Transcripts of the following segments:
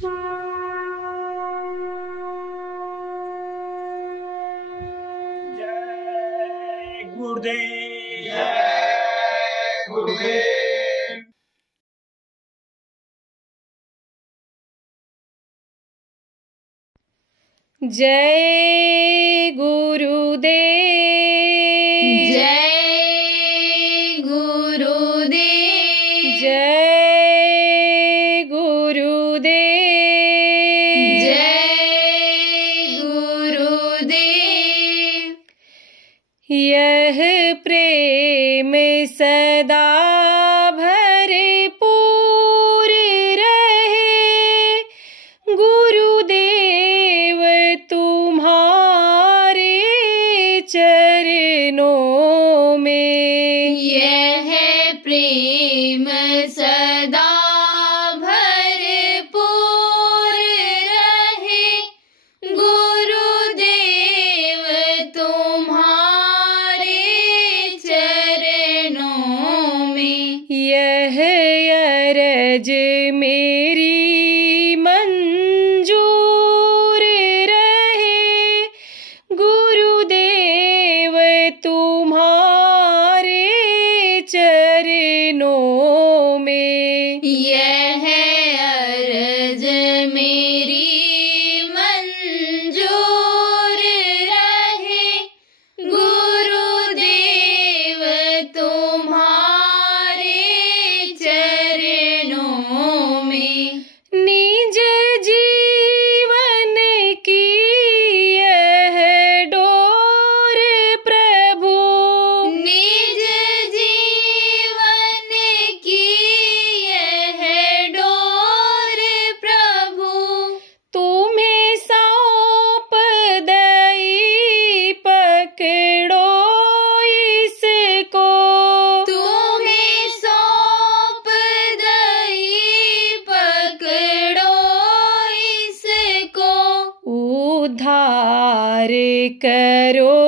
जय गुरुदेव। जय गुरुदेव। जय गुरुदेव। जय गुरुदेव। जय गुरुदेव। जय गुरुदेव। यह प्रेम सदा भरपूर रहे, गुरुदेव तुम्हारे चरणों में। यह प्रेम सदा भरपूर रहे, गुरुदेव तुम्हारे चरणों में। यह अरज मेरी मंजूर रहे, गुरुदेव तुम्हारे चरणों में। यह अर्ज मेरी मंजूर रहे, गुरुदेव तुम्हारे चरणों में। निज जीवन की यह डोर प्रभु, निज जीवन की यह डोर प्रभु, तुम्हें सौंप दई, पकड़ो इसको। तुम्हें सौंप दई, पकड़ो इसको। उद्धार करो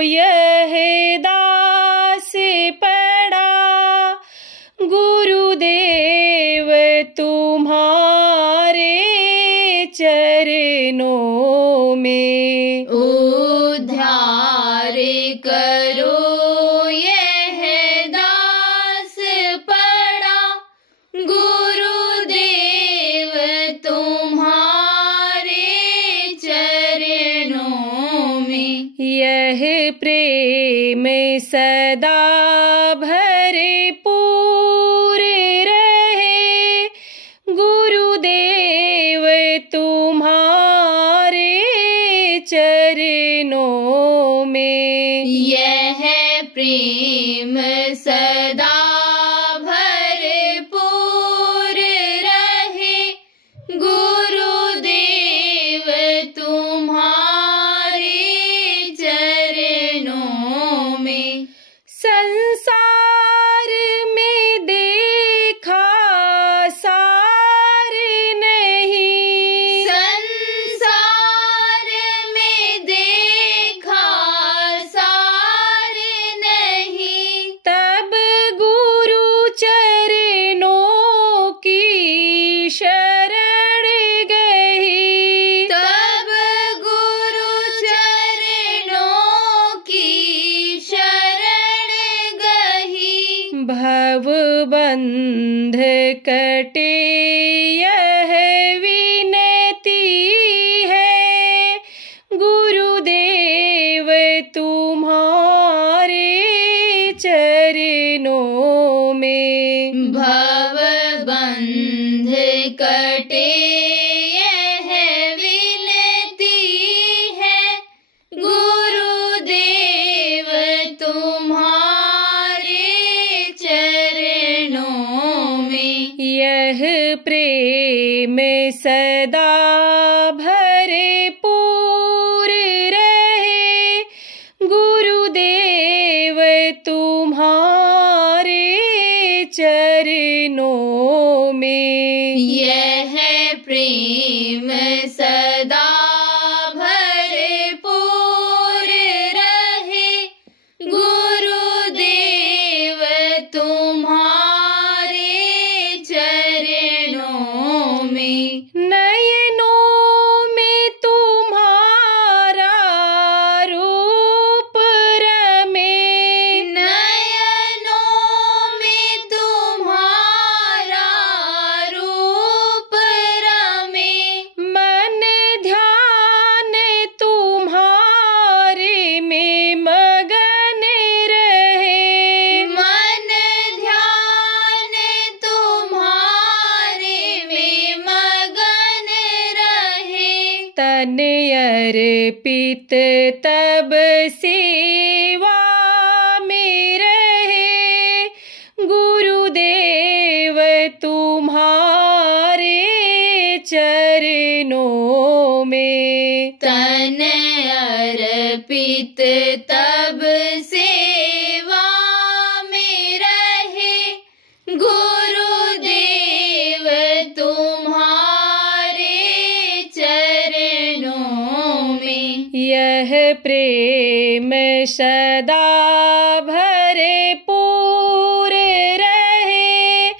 यह दास पड़ा, गुरुदेव तुम्हारे चरणों में। उद्धार करो यह दास पड़ा, गुरुदेव तुम्हारे चरणों में। यह प्रेम सदा भरपूर रहे, गुरुदेव तुम्हारे चरणों में। यह प्रेम सदा भरपूर रहे, गुरुदेव तुम्हारे चरणों में। संसार में देखा सार नहीं, संसार में देखा सार नहीं, तब गुरु चरणों की शरण गई। तब गुरु चरणों की शरण गई। भव बंध कटे यह विनती है, गुरुदेव तुम्हारे चरणों में। भव बंध कटे यह विनती है, गुरुदेव तुम्हारे चरणों में। यह प्रेम सदा भरपूर रहे, गुरुदेव तुम्हारे चरणों में। यह प्रेम सदा भरपूर रहे, गुरुदेव तुम्हारे चरणों में। न ज्ञान अर्पित तब सेवा में रहे, गुरुदेव तुम्हारे चरणों में। तन अर्पित तब सेवा में रहे, गुरुदेव तुम्हारे चरणों में। यह प्रेम सदा भरपूर रहे,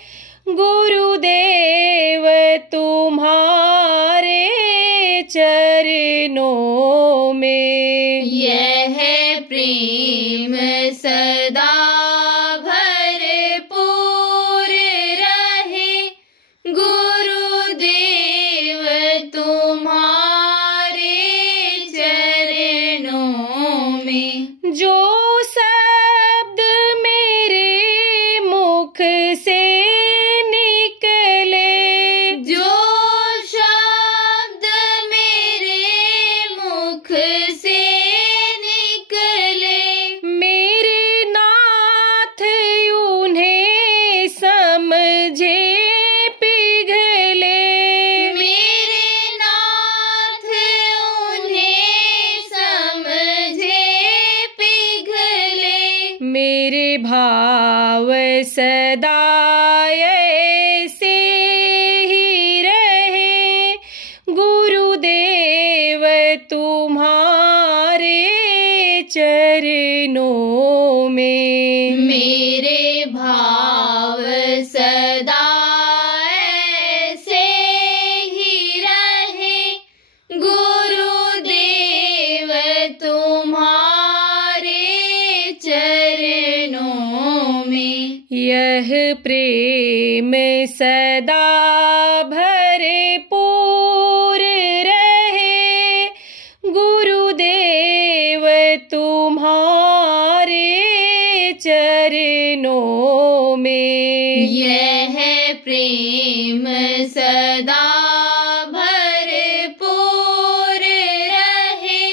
गुरुदेव तुम्हारे चरणों में। यह प्रेम सदा भरपूर रहे, गुरुदेव तुम्हारे चरणों में। जो शब्द मेरे मुख से निकले, जो शब्द मेरे मुख से निकले, मेरे नाथ उन्हें समझे पिघले। मेरे नाथ उन्हें समझे पिघले। मेरे भाव सदा ऐसे ही रहे, गुरुदेव तुम्हारे चरणों में। मेरे भाव सदा ऐसे ही रहे, गुरुदेव तुम्हारे चरणों में। यह प्रेम सदा भरपूर रहे, गुरुदेव तुम्हारे चरणों में। यह प्रेम सदा भरपूर रहे,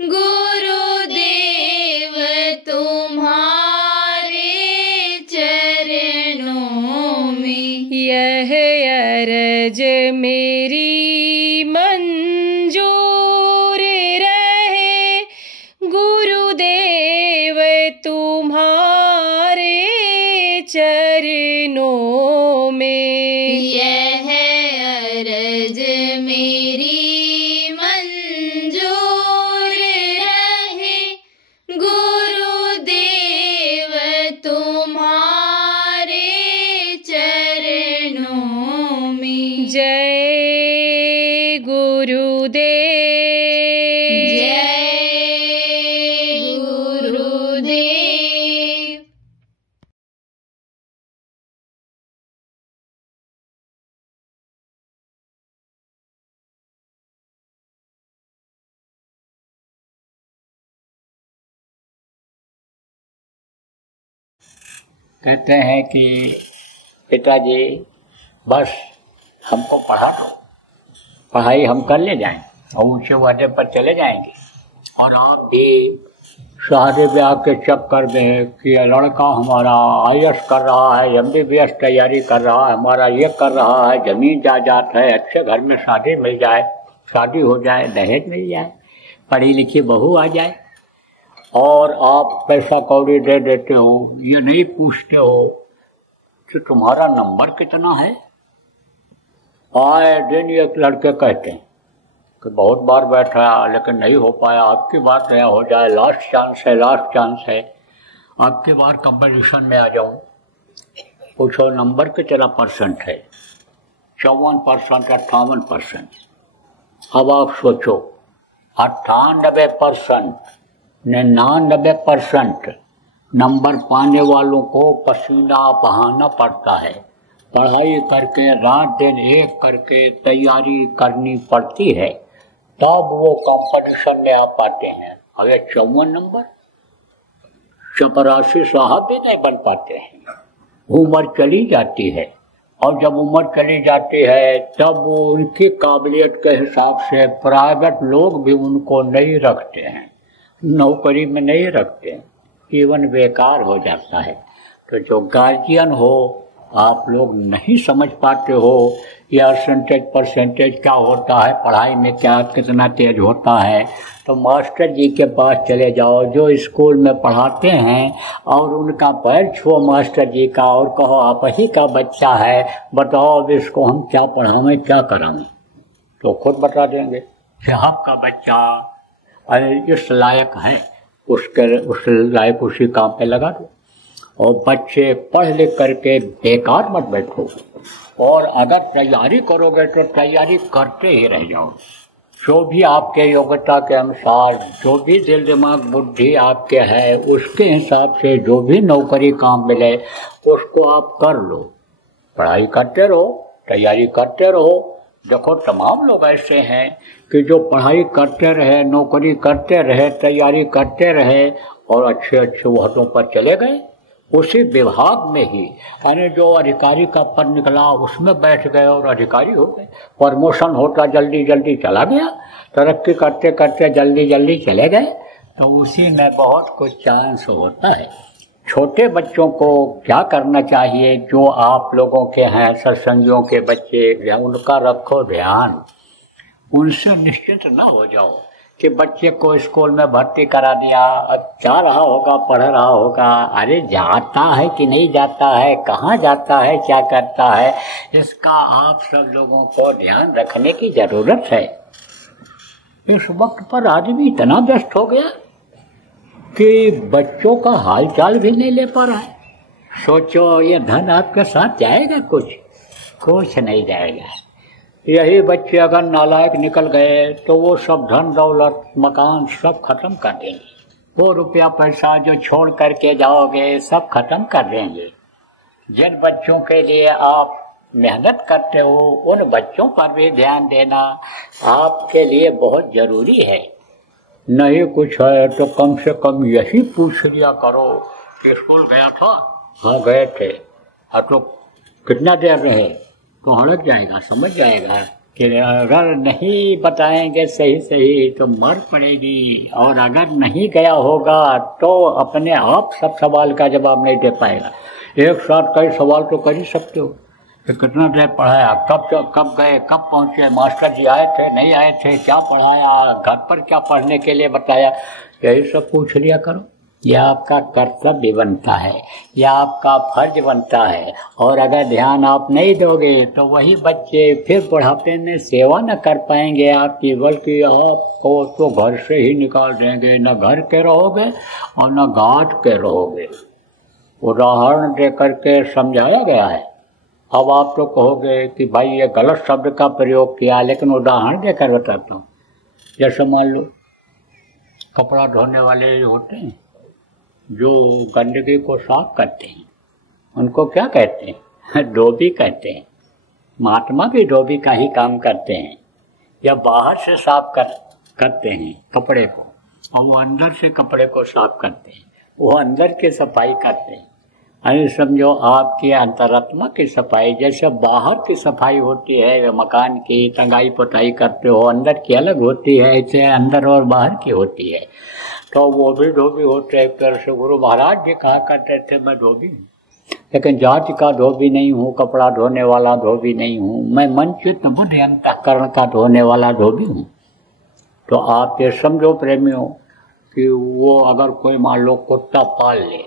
गुरुदेव तुम्हारे चरणों में। यह अरज मेरी मंजूर रहे, गुरुदेव तुम्हारे चरणों में। यह अरज मेरी मंजूर रहे, गुरुदेव तुम्हारे चरणों में। जय गुरुदेव। जय गुरुदेव। कहते हैं कि पिताजी बस हमको पढ़ा दो, पढ़ाई हम कर ले जाएं और ऊंचे वादे पर चले जाएंगे, और आप भी शादी ब्याह के चक्कर में कि ये लड़का हमारा IAS कर रहा है, MBBS तैयारी कर रहा है, हमारा ये कर रहा है, जमीन जायदाद है, अच्छे घर में शादी मिल जाए, शादी हो जाए, दहेज मिल जाए, पढ़ी लिखी बहू आ जाए, और आप पैसा कौड़ी दे देते हो, ये नहीं पूछते हो कि तुम्हारा नंबर कितना है। आए दिन एक लड़के कहते हैं कि बहुत बार बैठा लेकिन नहीं हो पाया, आपकी बात नया हो जाए, लास्ट चांस है, लास्ट चांस है, आपकी बार कंपटीशन में आ जाऊं। पूछो नंबर कितना परसेंट है? 54%, 58%। अब आप सोचो 98%, 99% नंबर पाने वालों को पसीना बहाना पड़ता है, पढ़ाई करके रात दिन एक करके तैयारी करनी पड़ती है, तब वो कंपटीशन में आ पाते हैं। अगर 54 नंबर, चपरासी साहब भी नहीं बन पाते हैं, उम्र चली जाती है, और जब उम्र चली जाती है तब वो उनकी काबिलियत के हिसाब से प्राइवेट लोग भी उनको नहीं रखते हैं, नौकरी में नहीं रखते हैं, जीवन बेकार हो जाता है। तो जो गार्जियन हो, आप लोग नहीं समझ पाते हो या परसेंटेज क्या होता है, पढ़ाई में क्या कितना तेज होता है, तो मास्टर जी के पास चले जाओ जो स्कूल में पढ़ाते हैं और उनका पैर छुओ मास्टर जी का और कहो आप ही का बच्चा है, बताओ अब इसको हम क्या पढ़ावें क्या करावें, तो खुद बता देंगे कि आपका बच्चा इस लायक है, उस लायक उसी काम पे लगा दो। और बच्चे पढ़ लिख करके बेकार मत बैठो, और अगर तैयारी करोगे तो तैयारी करते ही रह जाओ। जो भी आपके योग्यता के अनुसार, जो भी दिल दिमाग बुद्धि आपके है, उसके हिसाब से जो भी नौकरी काम मिले उसको आप कर लो। पढ़ाई करते रहो, तैयारी करते रहो। देखो तमाम लोग ऐसे हैं कि जो पढ़ाई करते रहे, नौकरी करते रहे, तैयारी करते रहे और अच्छे अच्छे ओहदों पर चले गए। उसी विभाग में ही यानी जो अधिकारी का पद निकला उसमें बैठ गए और अधिकारी हो गए। प्रमोशन होता जल्दी जल्दी चला गया, तरक्की करते करते जल्दी जल्दी चले गए। तो उसी में बहुत कुछ चांस होता है। छोटे बच्चों को क्या करना चाहिए, जो आप लोगों के हैं सत्संगियों के बच्चे, उनका रखो ध्यान, उनसे निश्चिंत न हो जाओ कि बच्चे को स्कूल में भर्ती करा दिया, अब जा रहा होगा, पढ़ रहा होगा, अरे जाता है कि नहीं जाता है, कहाँ जाता है, क्या करता है, इसका आप सब लोगों को ध्यान रखने की जरूरत है। इस वक्त पर आदमी इतना व्यस्त हो गया कि बच्चों का हाल चाल भी नहीं ले पा रहा है। सोचो ये धन आपके साथ जाएगा, कुछ नहीं जाएगा। यही बच्चे अगर नालायक निकल गए तो वो सब धन दौलत मकान सब खत्म कर देंगे। वो रुपया पैसा जो छोड़ करके जाओगे सब खत्म कर देंगे। जिन बच्चों के लिए आप मेहनत करते हो उन बच्चों पर भी ध्यान देना आपके लिए बहुत जरूरी है। नहीं कुछ है तो कम से कम यही पूछ लिया करो कि स्कूल गया था, हाँ गए थे, तो कितना देर रहे, तो हड़क जाएगा, समझ जाएगा कि अगर नहीं बताएंगे सही सही तो मर पड़ेगी, और अगर नहीं गया होगा तो अपने आप सब सवाल का जवाब नहीं दे पाएगा। एक साथ कई सवाल तो कर ही सकते हो कि कितना देर पढ़ाया, कब गए, कब पहुंचे, मास्टर जी आए थे नहीं आए थे, क्या पढ़ाया, घर पर क्या पढ़ने के लिए बताया, यही सब पूछ लिया करो। यह आपका कर्तव्य बनता है, यह आपका फर्ज बनता है। और अगर ध्यान आप नहीं दोगे तो वही बच्चे फिर बुढ़ापे में सेवा न कर पाएंगे आपकी, बल्कि आपको तो घर से ही निकाल देंगे, न घर के रहोगे और न घाट के रहोगे। उदाहरण दे करके समझाया गया है। अब आप तो कहोगे कि भाई ये गलत शब्द का प्रयोग किया, लेकिन उदाहरण देकर बताता हूँ। जैसे मान लो कपड़ा धोने वाले होते हैं जो गंदगी को साफ करते हैं, उनको क्या कहते हैं, धोबी कहते हैं। महात्मा भी धोबी का ही काम करते हैं, या बाहर से साफ करते हैं कपड़े को, और वो अंदर से कपड़े को साफ करते हैं, वो अंदर की सफाई करते हैं। अरे समझो आपकी अंतरात्मा की सफाई, जैसे बाहर की सफाई होती है, मकान की टंगाई पोताई करते हो, अंदर की अलग होती है, ऐसे अंदर और बाहर की होती है। तो वो भी धोबी होते हैं। फिर से गुरु महाराज भी कहा करते थे मैं धोबी हूँ, लेकिन जाति का धोबी नहीं हूँ, कपड़ा धोने वाला धोबी नहीं हूँ, मैं मन चित्त बुद्धि अंतःकरण का धोने वाला धोबी हूँ। तो आप ये समझो प्रेमियों कि वो अगर कोई मान लो कुत्ता पाल ले,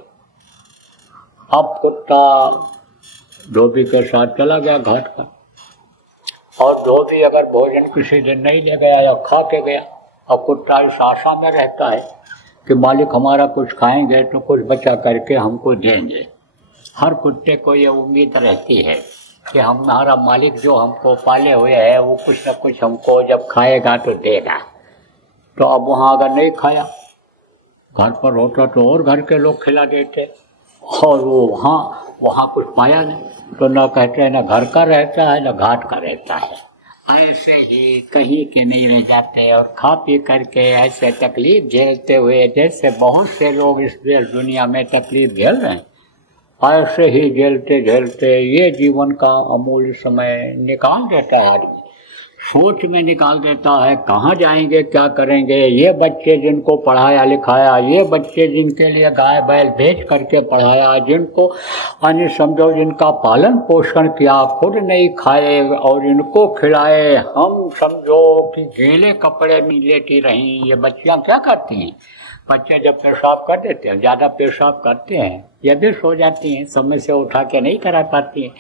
अब कुत्ता धोबी के साथ चला गया घाट पर, और धोबी अगर भोजन किसी दिन नहीं ले गया या खा के गया, और कुत्ता इस आशा में रहता है कि मालिक हमारा कुछ खाएंगे तो कुछ बचा करके हमको देंगे। हर कुत्ते को ये उम्मीद रहती है कि हमारा मालिक जो हमको पाले हुए है वो कुछ न कुछ हमको जब खाएगा तो देगा। तो अब वहाँ अगर नहीं खाया, घर पर होता तो और घर के लोग खिला देते, और वो वहाँ कुछ पाया नहीं, तो न कहते हैं न घर का रहता है न घाट का रहता है। ऐसे ही कहीं के नहीं रह जाते और खा पी करके ऐसे तकलीफ झेलते हुए, जैसे बहुत से लोग इस देश दुनिया में तकलीफ झेल रहे हैं। ऐसे ही झेलते झेलते ये जीवन का अमूल्य समय निकाल देता है आदमी, सोच में निकाल देता है कहाँ जाएंगे, क्या करेंगे। ये बच्चे जिनको पढ़ाया लिखाया, ये बच्चे जिनके लिए गाय बैल बेच करके पढ़ाया, जिनको अन्य समझो जिनका पालन पोषण किया, खुद नहीं खाए और इनको खिलाए, हम समझो कि गीले कपड़े में लेटी रहीं। ये बच्चियां क्या करती हैं, बच्चे जब पेशाब कर देते हैं, ज्यादा पेशाब करते हैं या भी सो जाती हैं, समय से उठा के नहीं करा पाती हैं।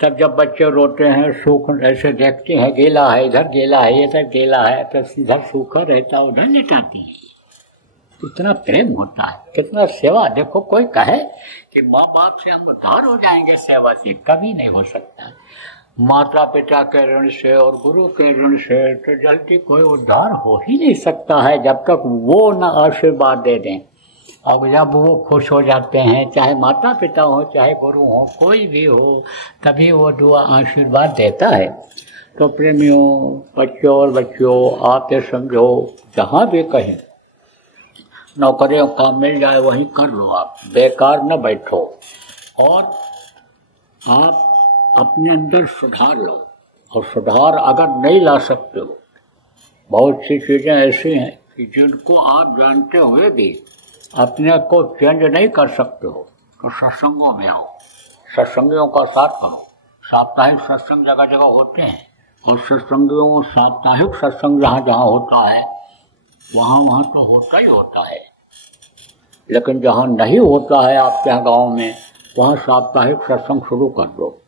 तब जब बच्चे रोते हैं, सूख ऐसे देखते हैं गीला है, इधर गीला है, इधर गीला है, तो इधर सूखा रहता है, उधर लेटाती हैं। कितना प्रेम होता है, कितना सेवा। देखो कोई कहे कि माँ बाप से हम उद्धार हो जाएंगे सेवा से, कभी नहीं हो सकता। माता पिता के ऋण से और गुरु के ऋण से तो जल्दी कोई उद्धार हो ही नहीं सकता है जब तक वो न आशीर्वाद दे दें। अब जब वो खुश हो जाते हैं, चाहे माता पिता हो चाहे गुरु हो, कोई भी हो, तभी वो दुआ आशीर्वाद देता है। तो प्रेमियों, बच्चों और बच्चियों, आप ये समझो जहाँ भी कहीं नौकरियों का मिल जाए वहीं कर लो, आप बेकार न बैठो और आप अपने अंदर सुधार लो। और सुधार अगर नहीं ला सकते हो, बहुत सी चीजें ऐसी हैं कि जिनको आप जानते हुए भी अपने को चेंज नहीं कर सकते हो, तो सत्संगों में आओ, सत्संगियों का साथ करो। साप्ताहिक सत्संग जगह जगह होते हैं और सत्संगियों साप्ताहिक सत्संग जहाँ जहाँ होता है वहाँ वहाँ तो होता ही होता है, लेकिन जहाँ नहीं होता है आपके यहाँ गाँव में, वहाँ साप्ताहिक सत्संग शुरू कर दो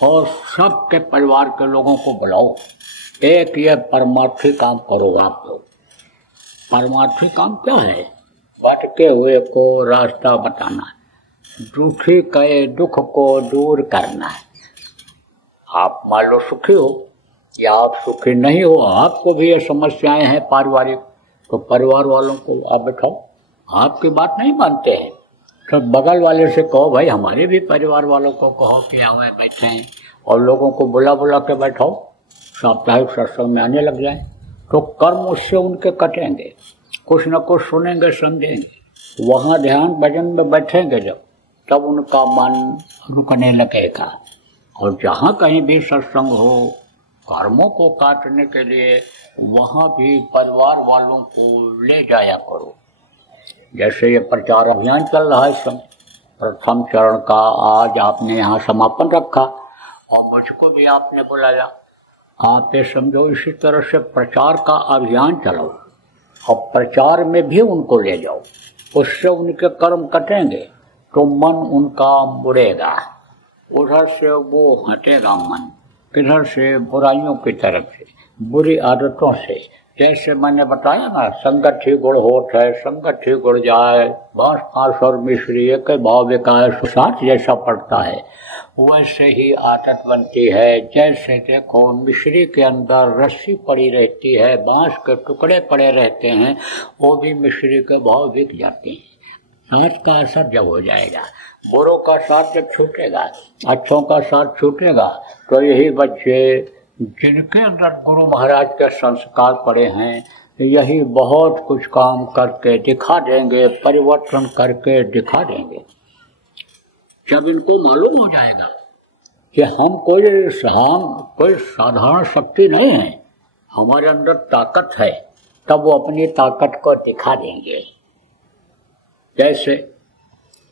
और सबके परिवार के लोगों को बुलाओ। एक ये परमार्थी काम करो आप लोग। परमार्थी काम क्या है? भटके हुए को रास्ता बताना, दुखी के दुख को दूर करना है। आप मान लो सुखी हो या आप सुखी नहीं हो, आपको भी ये समस्याएं हैं पारिवारिक, तो परिवार वालों को आप बैठाओ। आपकी बात नहीं मानते हैं तो बगल वाले से कहो, भाई हमारे भी परिवार वालों को कहो कि हमें बैठें, और लोगों को बुला बुला के बैठाओ, साप्ताहिक सत्संग में आने लग जाए तो कर्म उससे उनके कटेंगे, कुछ न कुछ सुनेंगे समझेंगे। वहाँ ध्यान भजन में बैठेंगे जब, तब उनका मन रुकने लगेगा। और जहाँ कहीं भी सत्संग हो, कर्मों को काटने के लिए वहाँ भी परिवार वालों को ले जाया करो। जैसे ये प्रचार अभियान चल रहा है, इस समय प्रथम चरण का आज आपने यहाँ समापन रखा और मुझको भी आपने बुलाया। आप ये समझो इसी तरह से प्रचार का अभियान चलाओ और प्रचार में भी उनको ले जाओ, उससे उनके कर्म कटेंगे तो मन उनका मुड़ेगा, उधर से वो हटेगा मन, किधर से? बुराइयों की तरफ से, बुरी आदतों से। जैसे मैंने बताया ना, संगत ही गुड़ होत है, संगत ही गुड़ जाए, बांस फांस और मिश्री एक भाव विकाय सुसात जैसा पड़ता है, वैसे ही आदत बनती है। जैसे देखो मिश्री के अंदर रस्सी पड़ी रहती है, बांस के टुकड़े पड़े रहते हैं, वो भी मिश्री के भाव बिक जाते हैं। साथ का असर जब हो जाएगा, बुरों का साथ जब छूटेगा, अच्छों का साथ छूटेगा, तो यही बच्चे जिनके अंदर गुरु महाराज के संस्कार पड़े हैं, यही बहुत कुछ काम करके दिखा देंगे, परिवर्तन करके दिखा देंगे। जब इनको मालूम हो जाएगा कि हम कोई साधारण शक्ति नहीं है, हमारे अंदर ताकत है, तब वो अपनी ताकत को दिखा देंगे। जैसे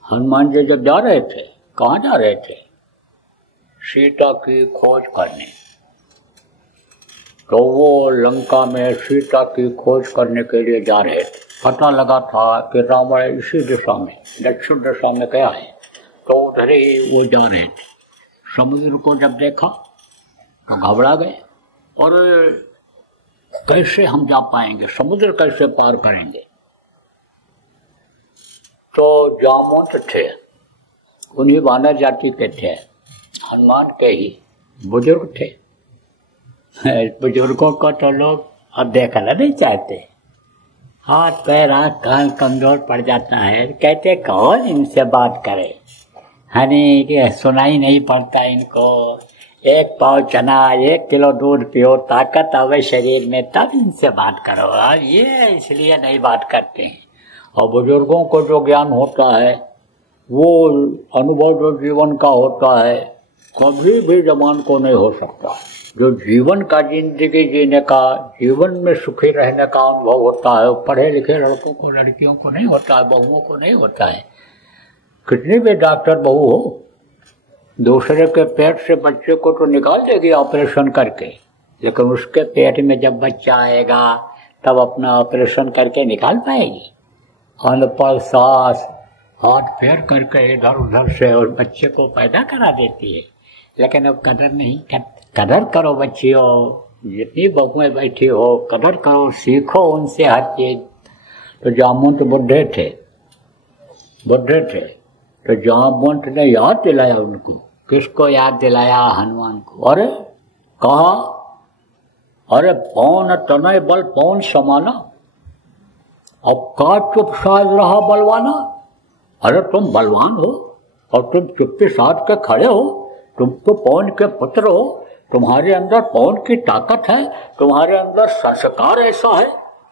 हनुमान जी जब जा रहे थे, कहाँ जा रहे थे? सीता की खोज करने। तो वो लंका में सीता की खोज करने के लिए जा रहे थे। पता लगा था कि रावण इसी दिशा में, दक्षिण दिशा में गया है, तो उधर ही वो जा रहे थे। समुद्र को जब देखा तो घबरा गए, और कैसे हम जा पाएंगे, समुद्र कैसे पार करेंगे? तो जामवंत थे, उन्हीं वानर जाति के थे, हनुमान के ही बुजुर्ग थे। बुजुर्गों को तो लोग अब देखना नहीं चाहते, हाथ पैर आँख कान कमजोर पड़ जाता है, कहते कौन इनसे बात करे, हनी सुनाई नहीं पड़ता इनको। एक पाव चना, 1 किलो दूध पियो, ताकत आवे शरीर में, तब इनसे बात करो। ये इसलिए नहीं बात करते हैं। और बुजुर्गों को जो ज्ञान होता है वो अनुभव जो जीवन का होता है कभी भी जवान को नहीं हो सकता। जो जीवन का, जिंदगी जीने का, जीवन में सुखी रहने का अनुभव होता है वो पढ़े लिखे लड़कों को, लड़कियों को नहीं होता है, बहुओं को नहीं होता है। कितनी भी डॉक्टर बहू हो, दूसरे के पेट से बच्चे को तो निकाल देगी ऑपरेशन करके, लेकिन उसके पेट में जब बच्चा आएगा तब अपना ऑपरेशन करके निकाल पाएगी। अनपढ़ सास हाथ फेर करके इधर उधर से उस बच्चे को पैदा करा देती है, लेकिन अब कदर नहीं करती। कदर करो बच्चियों, जितनी बहुएं बैठी हो कदर करो, सीखो उनसे हर चीज। तो जामुन तो बुढ़े थे तो जामुन ने याद दिलाया उनको। किसको याद दिलाया? हनुमान को। अरे कहा, अरे पौन तनय बल पौन समाना, अब का चुप साध रहा बलवाना। अरे तुम बलवान हो और तुम चुप्पी साध के खड़े हो, तुम तो पौन के पुत्र हो, तुम्हारे अंदर पौन की ताकत है, तुम्हारे अंदर संस्कार ऐसा है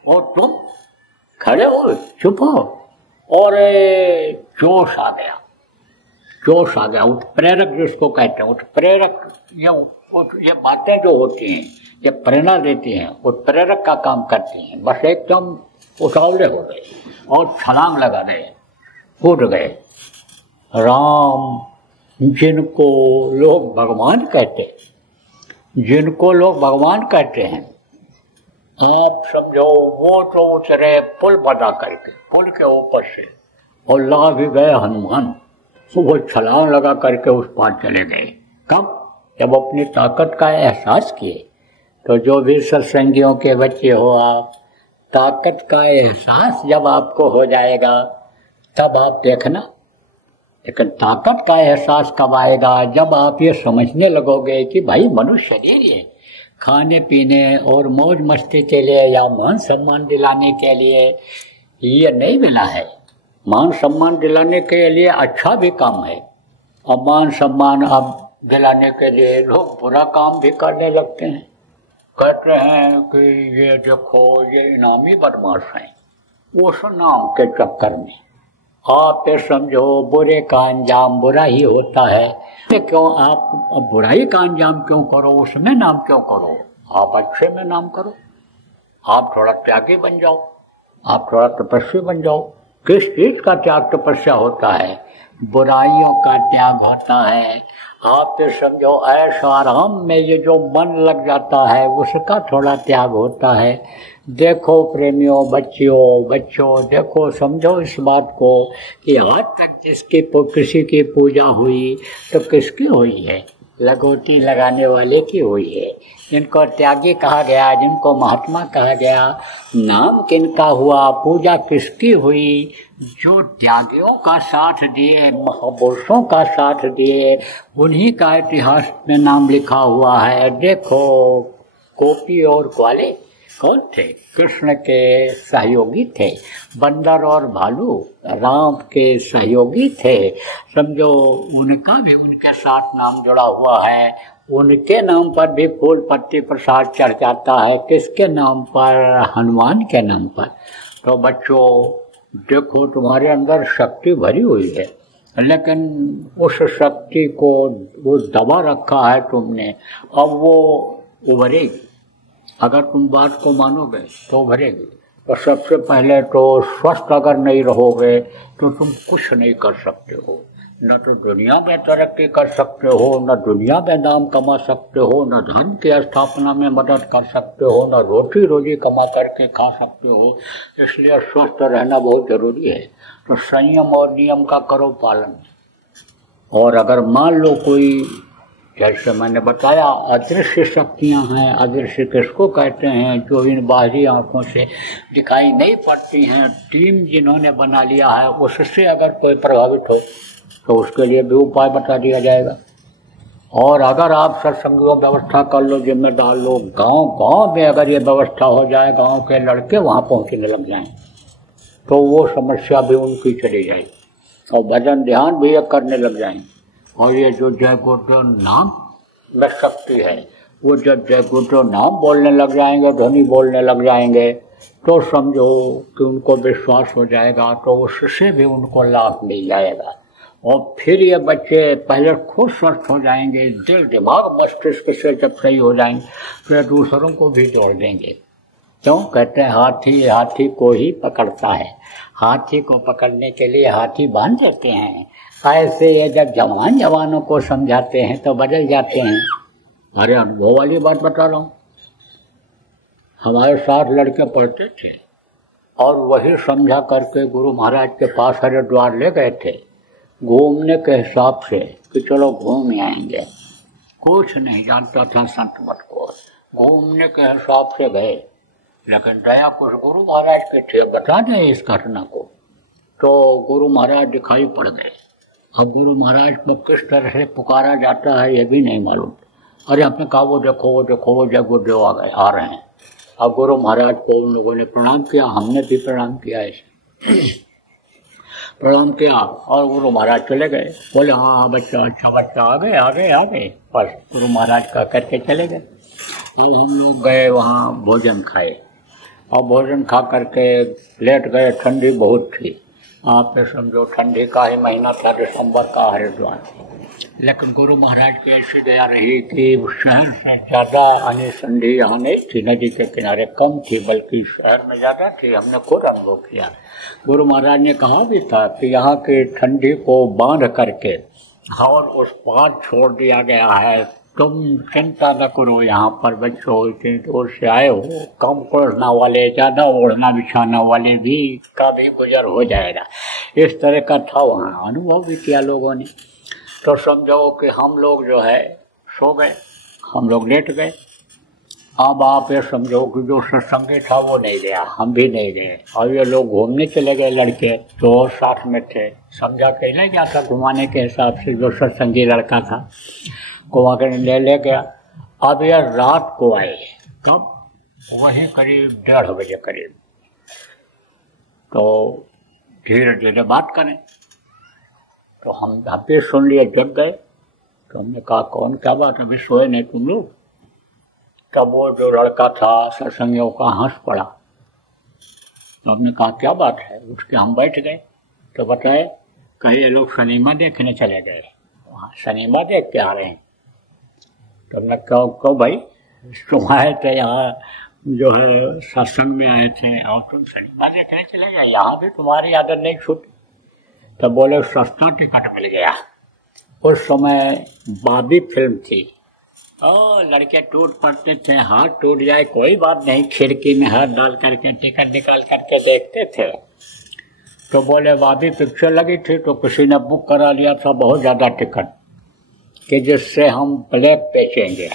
और तुम खड़े हो, चुप हो। और जोश आ गया, जोश आ गया। उत्प्रेरक जिसको कहते हैं, उत्प्रेरक ये बातें जो होती हैं ये प्रेरणा देती हैं, उत्प्रेरक का काम करती हैं। बस एकदम उतावले हो गए और छलांग लगा गए, कूद गए। राम जिनको लोग भगवान कहते हैं, जिनको लोग भगवान कहते हैं, आप समझो वो तो उतरे पुल बना करके, पुल के ऊपर से, और ला भी गए हनुमान। वो छलांग लगा करके उस पार चले गए। कब? जब अपनी ताकत का एहसास किए। तो जो भी सत्संगियों के बच्चे हो आप, ताकत का एहसास जब आपको हो जाएगा तब आप देखना। लेकिन ताकत का एहसास कब आएगा? जब आप ये समझने लगोगे कि भाई मनुष्य शरीर ये खाने पीने और मौज मस्ती के लिए या मान सम्मान दिलाने के लिए ये नहीं मिला है। मान सम्मान दिलाने के लिए अच्छा भी काम है, और मान सम्मान अब दिलाने के लिए लोग बुरा काम भी करने लगते हैं। कहते हैं कि ये देखो ये इनामी बदमाश हैं, उस नाम के चक्कर में आप ये समझो बुरे का अंजाम बुरा ही होता है। क्यों आप बुराई का अंजाम क्यों करो, उसमें नाम क्यों करो? आप अच्छे में नाम करो, आप थोड़ा त्यागी बन जाओ, आप थोड़ा तपस्वी बन जाओ। किस चीज का त्याग तपस्या होता है? बुराइयों का त्याग होता है। आप ये समझो ऐशो आराम में ये जो मन लग जाता है उसका थोड़ा त्याग होता है। देखो प्रेमियों, बच्चों देखो, समझो इस बात को कि आज तक जिसकी किसी की पूजा हुई तो किसकी हुई है? लगोटी लगाने वाले की हुई है। जिनको त्यागी कहा गया, जिनको महात्मा कहा गया, नाम किनका हुआ, पूजा किसकी हुई? जो त्यागियों का साथ दिए, महापुरुषों का साथ दिए, उन्हीं का इतिहास में नाम लिखा हुआ है। देखो गोपी और ग्वाले कौन थे? कृष्ण के सहयोगी थे। बंदर और भालू राम के सहयोगी थे। समझो उनका भी उनके साथ नाम जुड़ा हुआ है। उनके नाम पर भी फूल पत्ती प्रसाद चढ़ जाता है। किसके नाम पर? हनुमान के नाम पर। तो बच्चों देखो, तुम्हारे अंदर शक्ति भरी हुई है, लेकिन उस शक्ति को वो दबा रखा है तुमने। अब वो उभरेगी, अगर तुम बात को मानोगे तो उभरेगी। तो सबसे पहले तो स्वस्थ अगर नहीं रहोगे तो तुम कुछ नहीं कर सकते हो। न तो दुनिया में तरक्की कर सकते हो, न दुनिया में नाम कमा सकते हो, न धर्म की स्थापना में मदद कर सकते हो, न रोटी रोजी कमा करके खा सकते हो। इसलिए स्वस्थ रहना बहुत जरूरी है। तो संयम और नियम का करो पालन। और अगर मान लो कोई, जैसे मैंने बताया, अदृश्य शक्तियां हैं। अदृश्य किसको कहते हैं? जो इन बाहरी आंखों से दिखाई नहीं पड़ती हैं। टीम जिन्होंने बना लिया है उससे अगर कोई प्रभावित हो तो उसके लिए भी उपाय बता दिया जाएगा। और अगर आप सत्संगियों व्यवस्था कर लो, जिम्मेदार लोग, गांव में अगर ये व्यवस्था हो जाए, गांव के लड़के वहां पहुंचने लग जाएं, तो वो समस्या भी उनकी चली जाएगी और भजन ध्यान भी करने लग जाएंगे। और ये जो जय गुरुदेव नाम में शक्ति है, वो जब जय गुरुदेव नाम बोलने लग जाएंगे, ध्वनि बोलने लग जाएंगे, तो समझो कि उनको विश्वास हो जाएगा, तो उससे भी उनको लाभ मिल जाएगा। और फिर ये बच्चे पहले खुद स्वस्थ हो जाएंगे, दिल दिमाग मस्तिष्क से जब सही हो जाएंगे फिर दूसरों को भी जोड़ देंगे। क्यों कहते हैं हाथी हाथी को ही पकड़ता है, हाथी को पकड़ने के लिए हाथी बांध देते हैं। ऐसे ये जब जवान जवानों को समझाते हैं तो बदल जाते हैं। अरे अनुभव वाली बात बता रहा हूँ, हमारे साथ लड़के पढ़ते थे और वही समझा करके गुरु महाराज के पास हरिद्वार ले गए थे घूमने के हिसाब से कि चलो घूम आएंगे। कुछ नहीं जानता था संत मत को, घूमने के हिसाब से गए, लेकिन दया कुछ गुरु महाराज के थे, बता दें इस घटना को। तो गुरु महाराज दिखाई पड़ गए। अब गुरु महाराज को किस तरह से पुकारा जाता है ये भी नहीं मालूम। अरे आपने कहा वो देखो वो देखो वो जग गुरुदेव आ गए, आ रहे हैं। अब गुरु महाराज को उन लोगों ने प्रणाम किया, हमने भी प्रणाम किया ऐसे प्रणाम किया और गुरु महाराज चले गए। बोले हाँ बच्चा अच्छा बच्चा आ गए आ गए आ गए, बस गुरु महाराज का करके चले गए। अब हम लोग गए वहाँ भोजन खाए और भोजन खा करके लेट गए। ठंडी बहुत थी, आप समझो ठंडी का ही महीना था, दिसंबर का हरिद्वार। लेकिन गुरु महाराज की ऐसी दया रही कि शहर से ज़्यादा आने ठंडी यहाँ नहीं थी, नदी के किनारे कम थी, बल्कि शहर में ज़्यादा थी। हमने खुद अनुभव किया। गुरु महाराज ने कहा भी था कि यहाँ की ठंडी को बांध करके और उस पार छोड़ दिया गया है। तुम चिंता न करो, यहाँ पर बच्चों इतनी दूर से आए हो, कम ओढ़ना वाले ज़्यादा ओढ़ना बिछाना वाले भी का भी गुजर हो जाएगा। इस तरह का था वहाँ, अनुभव भी किया लोगों ने। तो समझो कि हम लोग जो है सो गए, हम लोग लेट गए। अब आप ये समझो कि जो सत्संगी था वो नहीं गया, हम भी नहीं गए, और ये लोग घूमने चले गए लड़के जो साथ में थे। समझा के ले गया था घुमाने के हिसाब से, जो सत्संगी लड़का था घुमा कर ले गया। अब ये रात को आए, कब? वही करीब 1:30 बजे करीब। तो धीरे धीरे बात करें तो हम भी सुन लिए, जुट गए। तो हमने कहा कौन क्या बात, अभी सोए नहीं तुम लोग? तब वो जो लड़का था सत्संगियों का हंस पड़ा। तो हमने कहा क्या बात है? उठ के हम बैठ गए। तो बताए कहीं ये लोग सिनेमा देखने चले गए, वहाँ सिनेमा देख के आ रहे हैं। तो हमने कहो भाई तुम आए थे यहाँ जो है सत्संग में आए थे और तुम सिनेमा देखने चले गए, यहाँ भी तुम्हारी आदत नहीं छूटी। तो बोले सस्ता टिकट मिल गया। उस समय बाबी फिल्म थी और लड़के टूट पड़ते थे, हाथ टूट जाए कोई बात नहीं, खिड़की में हाथ डाल करके टिकट निकाल करके देखते थे। तो बोले बाबी पिक्चर लगी थी तो किसी ने बुक करा लिया था बहुत ज़्यादा टिकट कि जिससे हम ब्लैक बेचेंगे,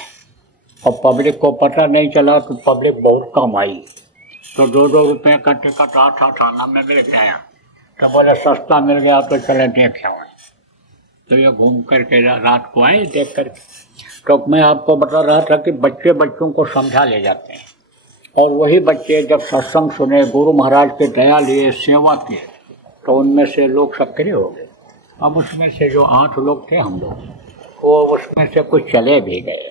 और पब्लिक को पता नहीं चला तो पब्लिक बहुत कम आई। तो 2-2 रुपये का टिकट 8-8 आना में मिल गया। तो बोले सस्ता मिल गया तो चले देखे हुए। तो ये घूम करके रात को आए देख कर। तो मैं आपको बता रहा था कि बच्चे बच्चों को समझा ले जाते हैं, और वही बच्चे जब सत्संग सुने, गुरु महाराज के दया लिए, सेवा किए, तो उनमें से लोग सक्रिय हो गए। अब उसमें से जो 8 लोग थे हम लोग, वो उसमें से कुछ चले गए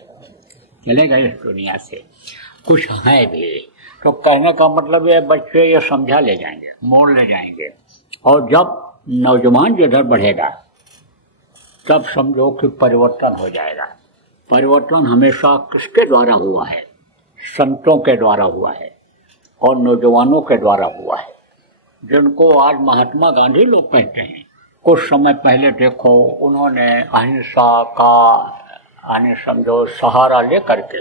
इस दुनिया से, कुछ हैं भी। तो कहने का मतलब है बच्चे ये समझा ले जाएंगे, मोड़ ले जाएंगे। और जब नौजवान जिधर बढ़ेगा तब समझो कि परिवर्तन हो जाएगा। परिवर्तन हमेशा किसके द्वारा हुआ है? संतों के द्वारा हुआ है और नौजवानों के द्वारा हुआ है, जिनको आज महात्मा गांधी लोग कहते हैं। कुछ समय पहले देखो उन्होंने अहिंसा का समझो सहारा ले करके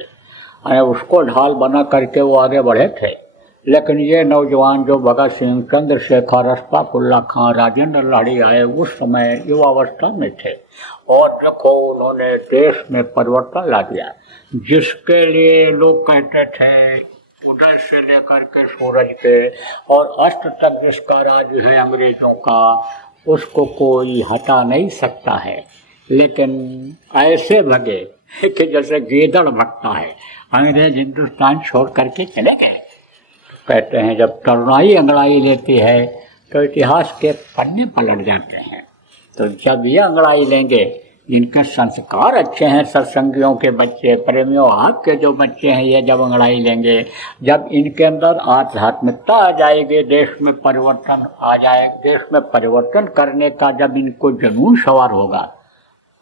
उसको ढाल बना करके वो आगे बढ़े थे। लेकिन ये नौजवान जो भगत सिंह, चंद्रशेखर, अशफाकुल्ला खां, राजेंद्र लाड़ी आए, उस समय युवावस्था में थे, और देखो उन्होंने देश में परिवर्तन ला दिया। जिसके लिए लोग कहते थे उदय से लेकर के सूरज के और अस्त तक जिसका राज है अंग्रेजों का, उसको कोई हटा नहीं सकता है। लेकिन ऐसे भगे कि जैसे गीदड़ भगता है, अंग्रेज हिंदुस्तान छोड़ करके चले गए। कहते हैं जब तरुणाई अंगड़ाई लेती है तो इतिहास के पन्ने पलट जाते हैं। तो जब ये अंगड़ाई लेंगे जिनके संस्कार अच्छे हैं, सत्संगियों के बच्चे, प्रेमियों आपके जो बच्चे हैं, ये जब अंगड़ाई लेंगे, जब इनके अंदर आध्यात्मिकता आ जाएगी, देश में परिवर्तन आ जाए, देश में परिवर्तन करने का जब इनको जुनून सवार होगा,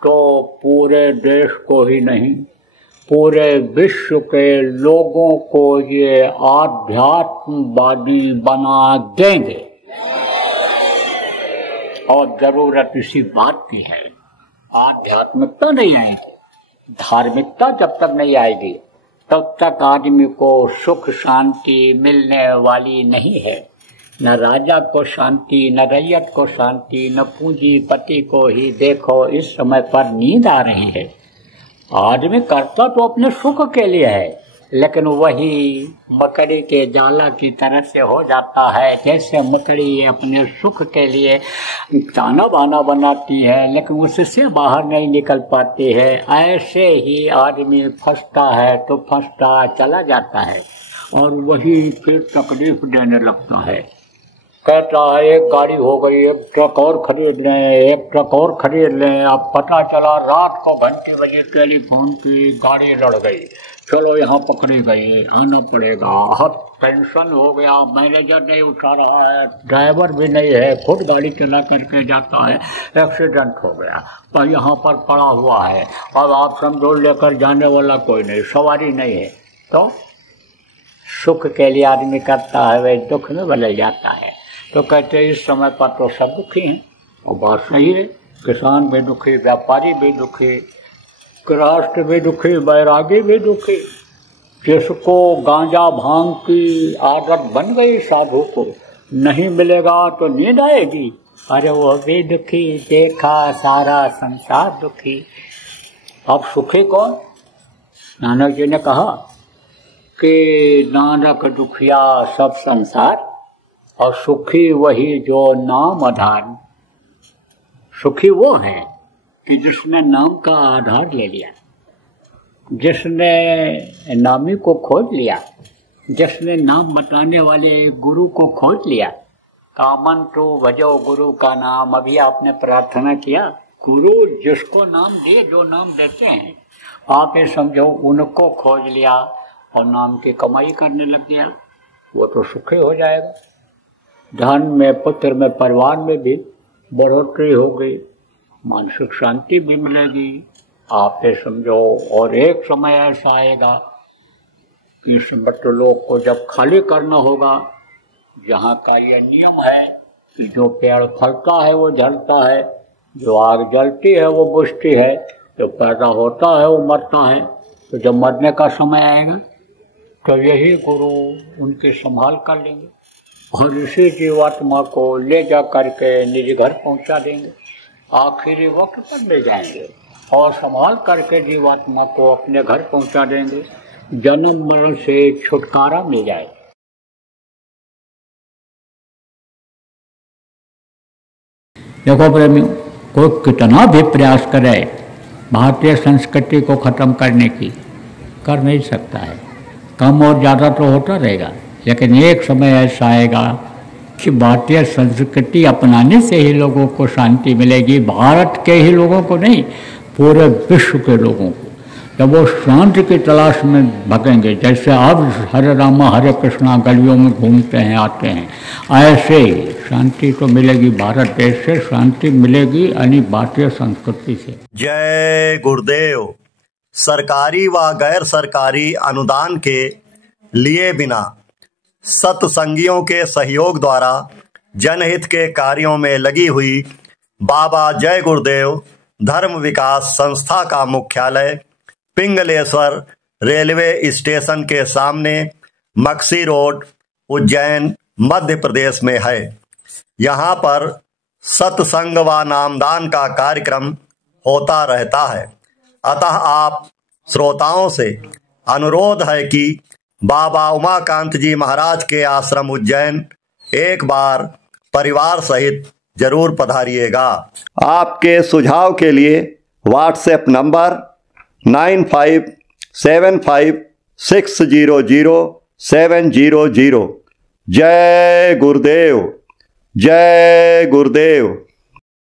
तो पूरे देश को ही नहीं, पूरे विश्व के लोगों को ये आध्यात्मवादी बना देंगे। और जरूरत इसी बात की है। आध्यात्मिकता नहीं आएगी, धार्मिकता जब तक नहीं आएगी तब तक आदमी को सुख शांति मिलने वाली नहीं है। न राजा को शांति, न रैयत को शांति, न पूंजीपति को ही देखो इस समय पर नींद आ रही है। आदमी करता तो अपने सुख के लिए है, लेकिन वही मकड़ी के जाला की तरह से हो जाता है। जैसे मकड़ी अपने सुख के लिए ताना बाना बनाती है, लेकिन उससे बाहर नहीं निकल पाती है, ऐसे ही आदमी फंसता है तो फंसता चला जाता है और वही फिर तकलीफ देने लगता है। कहता है एक गाड़ी हो गई, एक ट्रक और खरीद लें, एक ट्रक और खरीद लें। अब पता चला रात को घंटे बजे टेलीफोन की गाड़ी लड़ गई, चलो यहाँ पकड़ी गई, आना पड़ेगा। अब टेंशन हो गया, मैनेजर नहीं उठा रहा है, ड्राइवर भी नहीं है, खुद गाड़ी चला करके जाता है, एक्सीडेंट हो गया और यहाँ पर पड़ा हुआ है। अब आप समझो लेकर जाने वाला कोई नहीं, सवारी नहीं है, तो सुख के लिए आदमी करता है, वह दुख में बदल जाता है। तो कहते हैं इस समय पर तो सब दुखी हैं, और बात सही है। किसान भी दुखी, व्यापारी भी दुखी, गृहस्थ भी दुखी, बैरागी भी दुखी। जिसको गांजा भांग की आदत बन गई, साधु को नहीं मिलेगा तो नींद आएगी, अरे वो भी दुखी, देखा सारा संसार दुखी। अब सुखी कौन? नानक जी ने कहा कि नानक दुखिया सब संसार, और सुखी वही जो नाम आधार। सुखी वो है कि जिसने नाम का आधार ले लिया, जिसने नामी को खोज लिया, जिसने नाम बताने वाले गुरु को खोज लिया। कामन तो भजो गुरु का नाम, अभी आपने प्रार्थना किया, गुरु जिसको नाम दिए, जो नाम देते हैं, आप ये समझो उनको खोज लिया और नाम की कमाई करने लग गया, वो तो सुखी हो जाएगा। धन में, पुत्र में, परिवार में भी बढ़ोतरी हो गई, मानसिक शांति भी मिलेगी, आप ये समझो। और एक समय ऐसा आएगा कि इस लोक को जब खाली करना होगा, जहाँ का ये नियम है कि जो पेड़ फलता है वो जलता है, जो आग जलती है वो बुझती है, जो पैदा होता है वो मरता है। तो जब मरने का समय आएगा तो यही गुरु उनकी संभाल कर लेंगे और इसी जीवात्मा को ले जा करके निज घर पहुंचा देंगे। आखिरी वक्त पर ले जाएंगे और संभाल करके जीवात्मा को अपने घर पहुंचा देंगे, जन्म मरण से छुटकारा मिल जाए। देखो प्रेमियों, कोई कितना भी प्रयास करे भारतीय संस्कृति को खत्म करने की, कर नहीं सकता है। कम और ज़्यादा तो होता रहेगा, लेकिन एक समय ऐसा आएगा कि भारतीय संस्कृति अपनाने से ही लोगों को शांति मिलेगी। भारत के ही लोगों को नहीं, पूरे विश्व के लोगों को। जब वो शांति की तलाश में भगेंगे, जैसे अब हरे रामा हरे कृष्णा गलियों में घूमते हैं, आते हैं, ऐसे ही शांति तो मिलेगी। भारत देश से शांति मिलेगी, यानी भारतीय संस्कृति से। जय गुरुदेव। सरकारी व गैर सरकारी अनुदान के लिए बिना सत्संगियों के सहयोग द्वारा जनहित के कार्यों में लगी हुई बाबा जय गुरुदेव धर्म विकास संस्था का मुख्यालय पिंगलेश्वर रेलवे स्टेशन के सामने मक्सी रोड, उज्जैन, मध्य प्रदेश में है। यहाँ पर सत्संग व नामदान का कार्यक्रम होता रहता है। अतः आप श्रोताओं से अनुरोध है कि बाबा उमाकांत जी महाराज के आश्रम उज्जैन एक बार परिवार सहित जरूर पधारिएगा। आपके सुझाव के लिए व्हाट्सएप नंबर 9575600700। जय गुरुदेव, जय गुरुदेव।